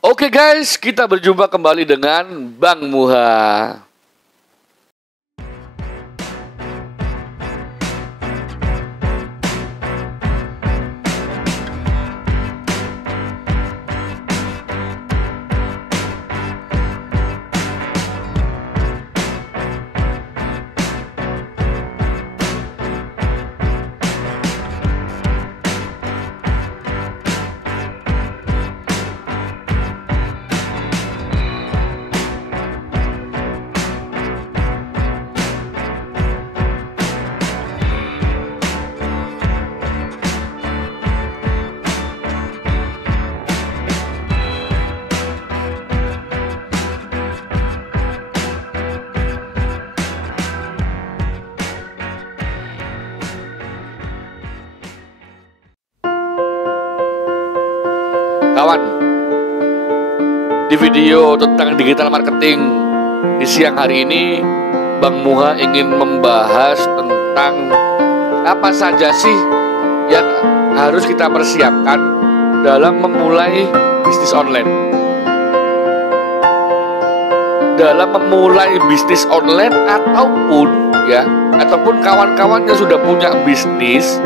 Oke guys, kita berjumpa kembali dengan Bang Muha. Kawan, di video tentang digital marketing di siang hari ini, Bang Muha ingin membahas tentang apa saja sih yang harus kita persiapkan dalam memulai bisnis online. Dalam memulai bisnis online ataupun kawan-kawan yang sudah punya bisnis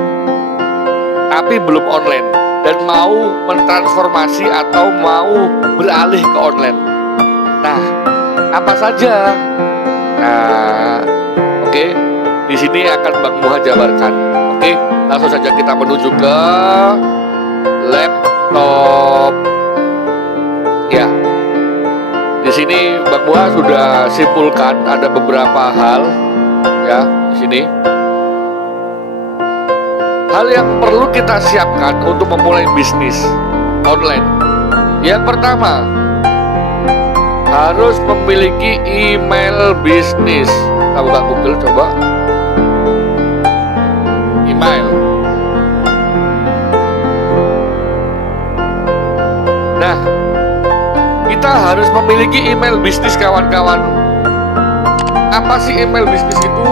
tapi belum online dan mau mentransformasi atau mau beralih ke online. Nah, apa saja? Oke. Di sini akan Bang Muha jabarkan. Oke, langsung saja kita menuju ke laptop. Ya. Di sini Bang Muha sudah simpulkan ada beberapa hal ya di sini. Hal yang perlu kita siapkan untuk memulai bisnis online. Yang pertama, harus memiliki email bisnis. Kita buka Google coba. Email. Nah, kita harus memiliki email bisnis, kawan-kawan. Apa sih email bisnis itu?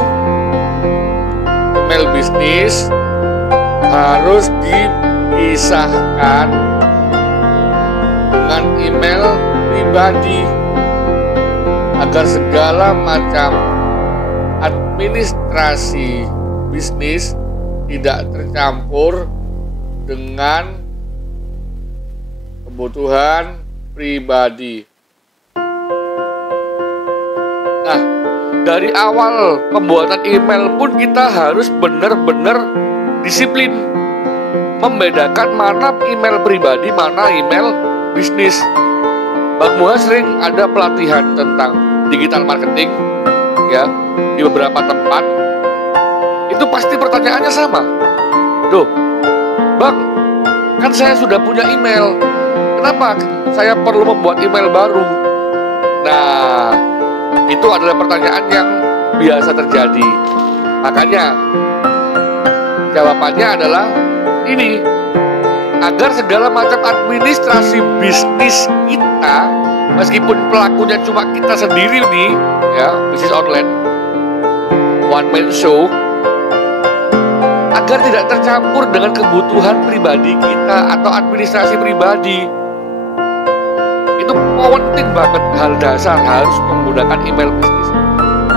Email bisnis harus dipisahkan dengan email pribadi agar segala macam administrasi bisnis tidak tercampur dengan kebutuhan pribadi. Nah, dari awal pembuatan email pun kita harus benar-benar disiplin membedakan mana email pribadi, mana email bisnis. Bang Muha sering ada pelatihan tentang digital marketing ya di beberapa tempat. Itu pasti pertanyaannya sama. Loh, Bang, kan saya sudah punya email. Kenapa saya perlu membuat email baru? Nah, itu adalah pertanyaan yang biasa terjadi. Makanya jawabannya adalah ini, agar segala macam administrasi bisnis kita, meskipun pelakunya cuma kita sendiri nih, ya, bisnis online, one man show, agar tidak tercampur dengan kebutuhan pribadi kita atau administrasi pribadi. Itu penting banget, hal dasar harus menggunakan email bisnis.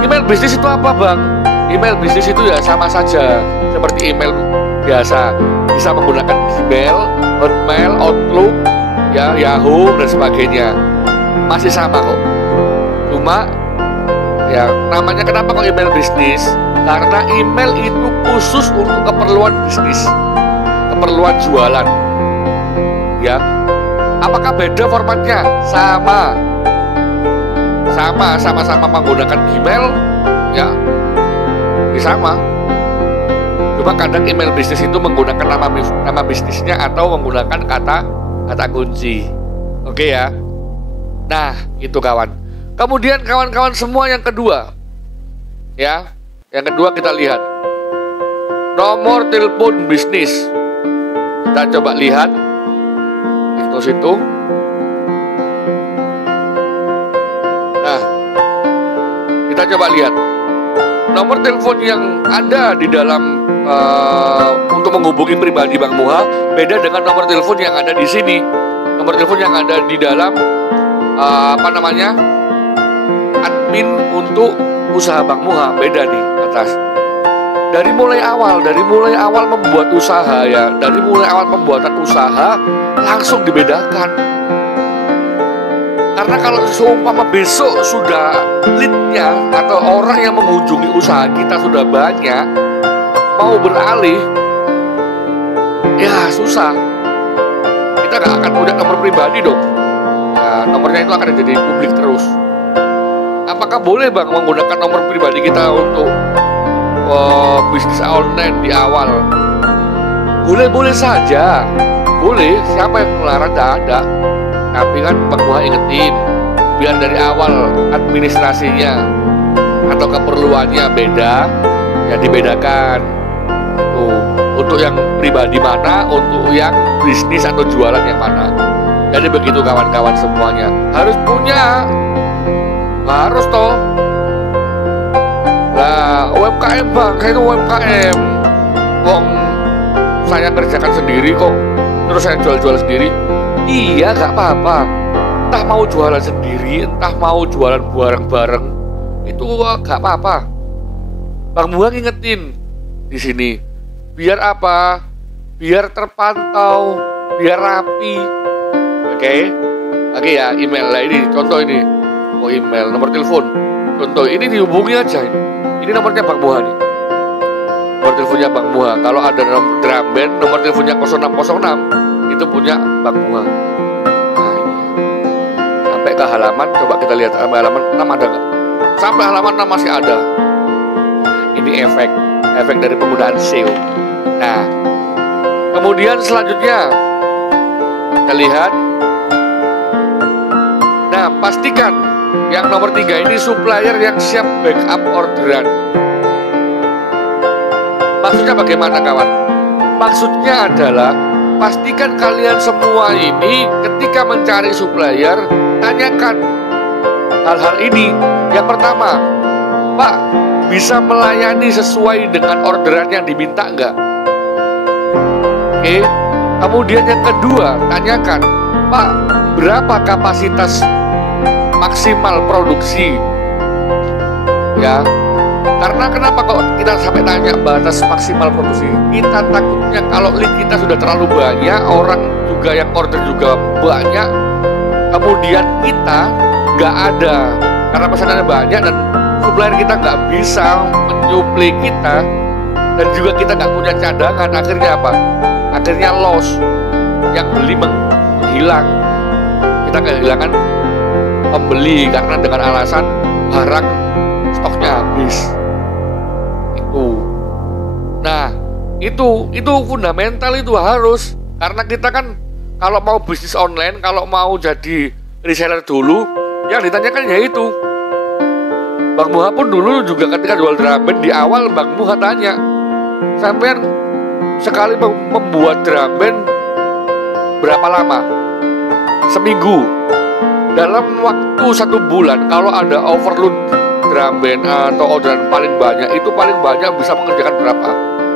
Email bisnis itu apa, Bang? Email bisnis itu ya sama saja seperti email biasa, bisa menggunakan Gmail, Hotmail, Outlook, ya, Yahoo dan sebagainya, masih sama kok. Cuma ya namanya kenapa kok email bisnis? Karena email itu khusus untuk keperluan bisnis, keperluan jualan. Ya, apakah beda formatnya? Sama-sama menggunakan Gmail, ya. Sama. Cuma kadang email bisnis itu menggunakan nama bisnisnya atau menggunakan kata kunci. Oke ya. Nah, itu kawan. Kemudian kawan-kawan semua yang kedua. Ya. Yang kedua kita lihat nomor telepon bisnis. Kita coba lihat itu situ. Nah, kita coba lihat nomor telepon yang ada di dalam untuk menghubungi pribadi Bang Muha beda dengan nomor telepon yang ada di sini. nomor telepon yang ada di dalam admin untuk usaha Bang Muha. Beda di atas. Dari mulai awal membuat usaha ya, dari mulai awal pembuatan usaha langsung dibedakan. Karena kalau seumpama besok sudah leadnya atau orang yang mengunjungi usaha kita sudah banyak, mau beralih, ya susah. Kita gak akan punya nomor pribadi dong. Ya, nomornya itu akan jadi publik terus. Apakah boleh Bang menggunakan nomor pribadi kita untuk bisnis online di awal? Boleh-boleh saja. Boleh, siapa yang melarang? Tidak ada. Tapi kan Bang Muha ingetin, biar dari awal administrasinya atau keperluannya beda, ya dibedakan. Untuk yang pribadi mana, untuk yang bisnis atau jualan yang mana. Jadi begitu kawan-kawan semuanya. Harus punya, harus toh. Lah UMKM Bang, saya itu UMKM. Wong saya kerjakan sendiri kok, terus saya jual-jual sendiri. Iya gak apa-apa. Entah mau jualan sendiri, entah mau jualan bareng-bareng, itu gak apa-apa. Bang Muha ngingetin di sini. Biar apa? Biar terpantau, biar rapi. Oke ya, email lah ini. Contoh ini. Oh email, nomor telepon. Contoh ini dihubungi aja. Ini nomornya Bang Muha nih. Nomor teleponnya Bang Muha. Kalau ada nomor drum band, nomor teleponnya 0606 itu punya Bang Muha. Nah ini. Sampai ke halaman, coba kita lihat sampai halaman 6 ada nggak? Sampai halaman 6 masih ada. Ini efek dari penggunaan SEO. Nah, kemudian selanjutnya kita lihat. Nah, pastikan yang nomor 3 ini supplier yang siap backup orderan. Maksudnya bagaimana kawan? Maksudnya adalah pastikan kalian semua ini ketika mencari supplier, tanyakan hal-hal ini. Yang pertama, Pak, bisa melayani sesuai dengan orderan yang diminta enggak? Oke. Kemudian yang kedua, tanyakan, Pak, berapa kapasitas maksimal produksi? Ya. Karena kenapa kok kita sampai tanya batas maksimal produksi? Kita takutnya kalau lead kita sudah terlalu banyak, orang juga yang order juga banyak, kemudian kita nggak ada karena pesanannya banyak dan supplier kita nggak bisa menyuplai kita, dan juga kita nggak punya cadangan. Akhirnya apa? Akhirnya loss, yang beli menghilang. Kita kehilangan pembeli karena dengan alasan barang stoknya habis. Nah, itu fundamental, itu harus. Karena kita kan kalau mau bisnis online, kalau mau jadi reseller dulu, yang ditanyakan ya itu. Bang Muha pun dulu juga ketika jual drum band di awal, Bang Muha tanya, sampean sekali membuat drum band berapa lama? Seminggu. Dalam waktu 1 bulan, kalau ada overload drum band atau orderan paling banyak, itu paling banyak bisa mengerjakan berapa?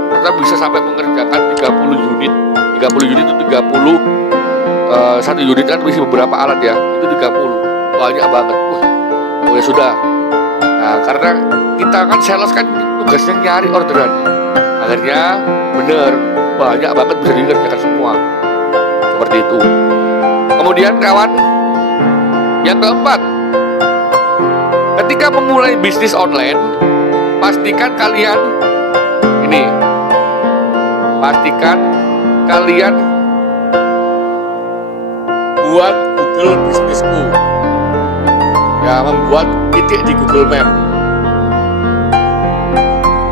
Kita bisa sampai mengerjakan 30 unit. 30 unit itu 30 1 unit kan bisa beberapa alat ya. Itu 30. Banyak banget. Oh ya sudah. Nah, karena kita kan sales kan tugasnya nyari orderan. Akhirnya bener, banyak banget bisa dikerjakan semua. Seperti itu. Kemudian kawan, yang keempat, ketika memulai bisnis online, pastikan kalian buat Google Bisnisku. Ya, membuat titik di Google Map.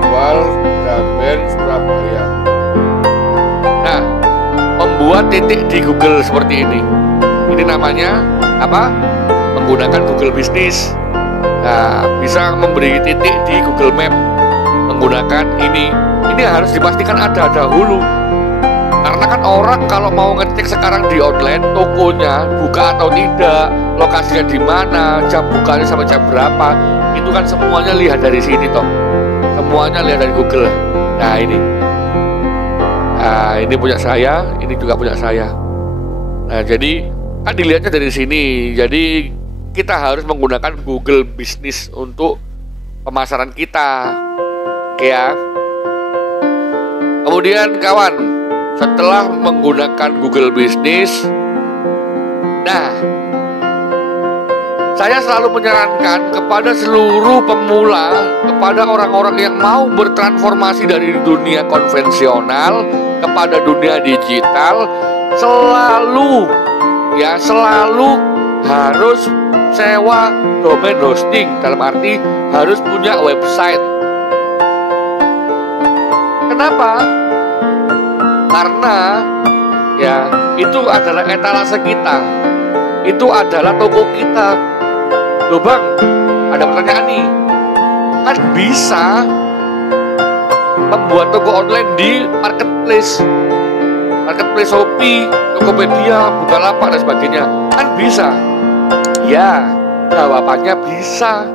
Jual drum band Surabaya. Nah, membuat titik di Google seperti ini. Ini namanya apa? Menggunakan Google Bisnis. Nah, bisa memberi titik di Google Map menggunakan ini. Ini harus dipastikan ada dahulu. Karena kan orang kalau mau ngecek sekarang di online, tokonya buka atau tidak, lokasinya di mana, jam bukanya sampai jam berapa, itu kan semuanya lihat dari sini toh. Semuanya lihat dari Google. Nah ini punya saya, ini juga punya saya. Nah jadi Kan dilihatnya dari sini. Jadi kita harus menggunakan Google Business untuk pemasaran kita. Oke ya. Kemudian kawan, setelah menggunakan Google Business, nah, saya selalu menyarankan kepada seluruh pemula, kepada orang-orang yang mau bertransformasi dari dunia konvensional kepada dunia digital, selalu harus sewa domain hosting. Dalam arti harus punya website. Kenapa? Karena ya itu adalah etalase kita, itu adalah toko kita. Loh bang, ada pertanyaan nih, kan bisa membuat toko online di marketplace Shopee, Tokopedia, Bukalapak dan sebagainya, kan bisa? Ya, jawabannya bisa.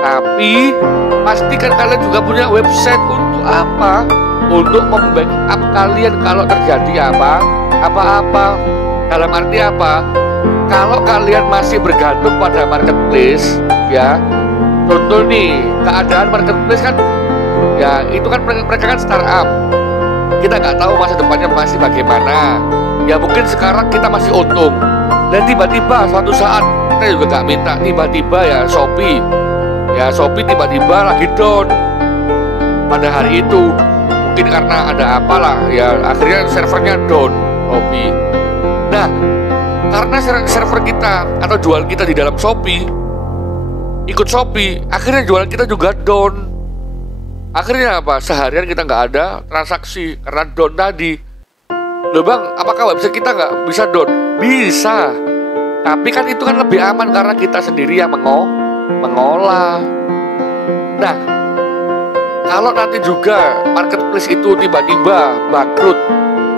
Tapi pastikan kalian juga punya website. Untuk apa? Untuk membackup kalian kalau terjadi apa-apa. Dalam arti apa? Kalau kalian masih bergantung pada marketplace, ya, contoh nih, keadaan marketplace kan, ya itu kan mereka kan startup. Kita nggak tahu masa depannya masih bagaimana. Ya mungkin sekarang kita masih untung, dan tiba-tiba suatu saat kita juga nggak minta, tiba-tiba ya Shopee tiba-tiba lagi down pada hari itu. Mungkin karena ada apalah, ya akhirnya servernya down Shopee. Nah, karena server kita atau jual kita di dalam Shopee ikut Shopee, akhirnya jualan kita juga down. Akhirnya apa? Seharian kita nggak ada transaksi karena down tadi. Loh bang, apakah website kita nggak bisa down? Bisa, tapi kan itu kan lebih aman karena kita sendiri yang mengolah. Nah, kalau nanti juga marketplace itu tiba-tiba bangkrut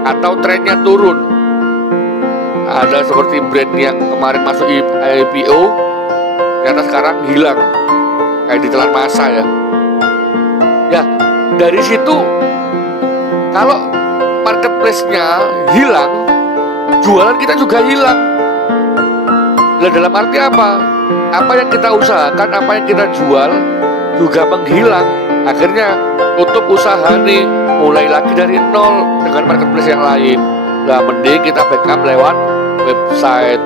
atau trennya turun, ada seperti brand yang kemarin masuk IPO, ternyata sekarang hilang, kayak ditelan masa ya. Ya, dari situ kalau marketplace-nya hilang, jualan kita juga hilang. Nah, dalam arti apa? Apa yang kita usahakan, apa yang kita jual juga menghilang. Akhirnya tutup usaha nih, mulai lagi dari nol dengan marketplace yang lain. Nah, mending kita backup lewat website.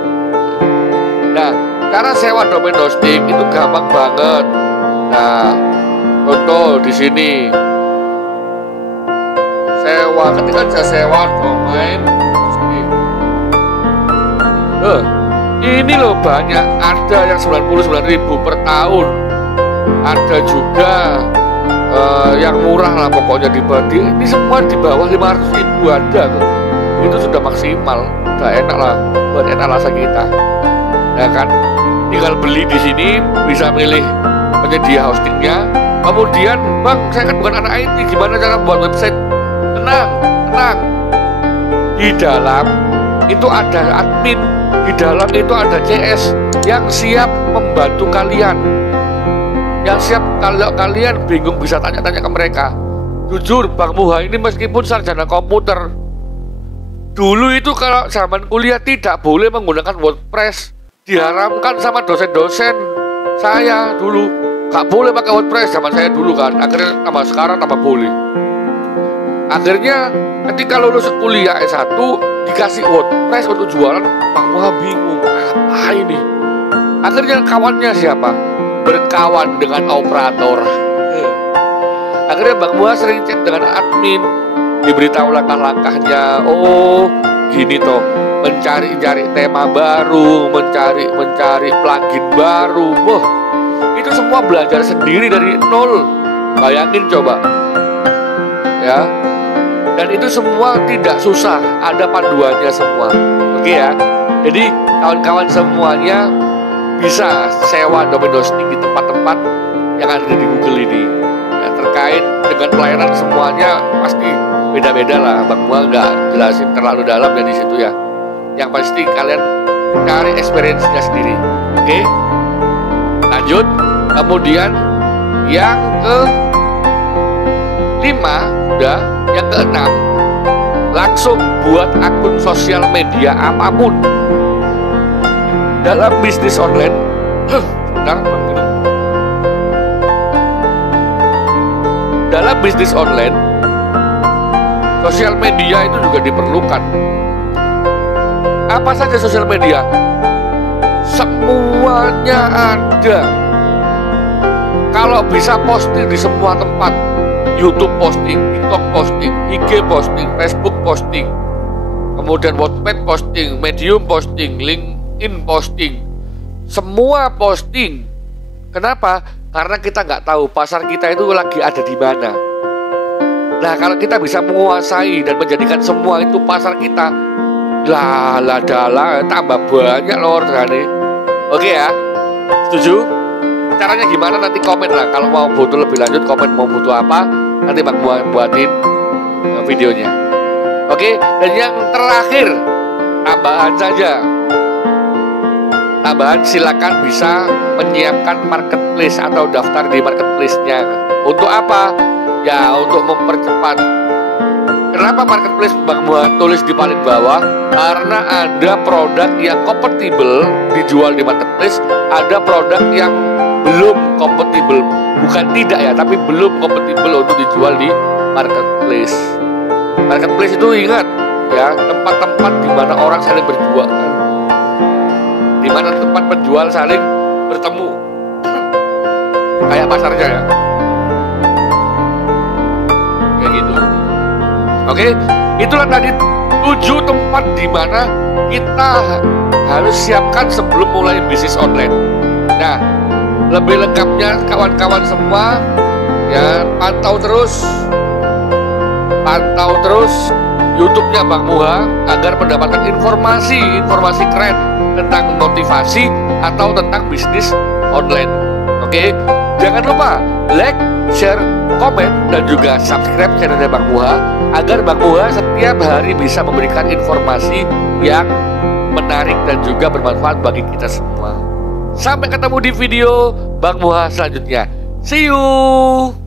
Nah, cara sewa domain hosting itu gampang banget. Nah, contoh di sini, ketika saya sewa domain hosting, ini loh banyak, ada yang 99.000 per tahun, ada juga yang murah lah pokoknya ini semua di bawah 500.000 ada tuh. Itu sudah maksimal, udah enak lah buat etalase kita. Ya kan, tinggal beli di sini, bisa milih penyedia hostingnya. Kemudian, bang, saya kan bukan anak IT, gimana cara buat website? Tenang. Di dalam itu ada admin, di dalam itu ada CS yang siap membantu kalian. Yang siap kalau kalian bingung bisa tanya-tanya ke mereka. Jujur, Bang Muha ini meskipun sarjana komputer, dulu itu kalau zaman kuliah tidak boleh menggunakan WordPress. Diharamkan sama dosen-dosen saya dulu. Gak boleh pakai WordPress zaman saya dulu kan. Akhirnya tambah sekarang tambah boleh. Akhirnya ketika lulus kuliah S1 dikasih WordPress untuk jualan, Bang Muha bingung, apa ini? Akhirnya kawannya siapa? Berkawan dengan operator. Akhirnya Bang Muha sering chat dengan admin, diberitahu langkah-langkahnya. Oh, gini toh, mencari tema baru, mencari plugin baru. Wah, itu semua belajar sendiri dari nol. Bayangin coba, ya. Dan itu semua tidak susah, ada panduannya semua. Oke ya. Jadi kawan-kawan semuanya bisa sewa domain hosting di tempat-tempat yang ada di Google ini. Ya, terkait dengan pelayanan semuanya pasti beda-beda lah. Bang Muha nggak jelasin terlalu dalam ya di situ ya. Yang pasti kalian cari experience-nya sendiri. Oke? Lanjut. Kemudian yang ke-5 sudah, yang ke-6 langsung buat akun sosial media apapun. dalam bisnis online, sebentar, Bang Minum. Dalam bisnis online, sosial media itu juga diperlukan. Apa saja sosial media? Semuanya ada. Kalau bisa posting di semua tempat, YouTube posting, TikTok posting, IG posting, Facebook posting, kemudian Wattpad posting, Medium posting, LinkedIn posting, semua posting. Kenapa? Karena kita nggak tahu pasar kita itu lagi ada di mana. Nah, kalau kita bisa menguasai dan menjadikan semua itu pasar kita, lah tambah banyak loh orangnya. Oke ya, setuju? Caranya gimana nanti komen lah. Kalau mau butuh lebih lanjut, komen mau butuh apa, nanti Bang buatin videonya. Oke, dan yang terakhir, tambahan saja. Tambahan, silakan bisa menyiapkan marketplace atau daftar di marketplace-nya. Untuk apa? Ya, untuk mempercepat. Kenapa marketplace Bang Muha tulis di paling bawah? Karena ada produk yang kompatibel dijual di marketplace, ada produk yang belum kompatibel. Bukan tidak ya, tapi belum kompatibel untuk dijual di marketplace. Marketplace itu ingat ya, tempat-tempat di mana orang saling berjual, di mana tempat penjual saling bertemu, kayak pasarnya ya, kayak gitu. Oke, itulah tadi 7 tempat di mana kita harus siapkan sebelum mulai bisnis online. Nah, lebih lengkapnya kawan-kawan semua ya, pantau terus YouTube-nya Bang Muha agar mendapatkan informasi keren tentang motivasi atau tentang bisnis online. Oke, jangan lupa like, share, komen, dan juga subscribe channelnya Bang Muha agar Bang Muha setiap hari bisa memberikan informasi yang menarik dan juga bermanfaat bagi kita semua. Sampai ketemu di video Bang Muha selanjutnya. See you.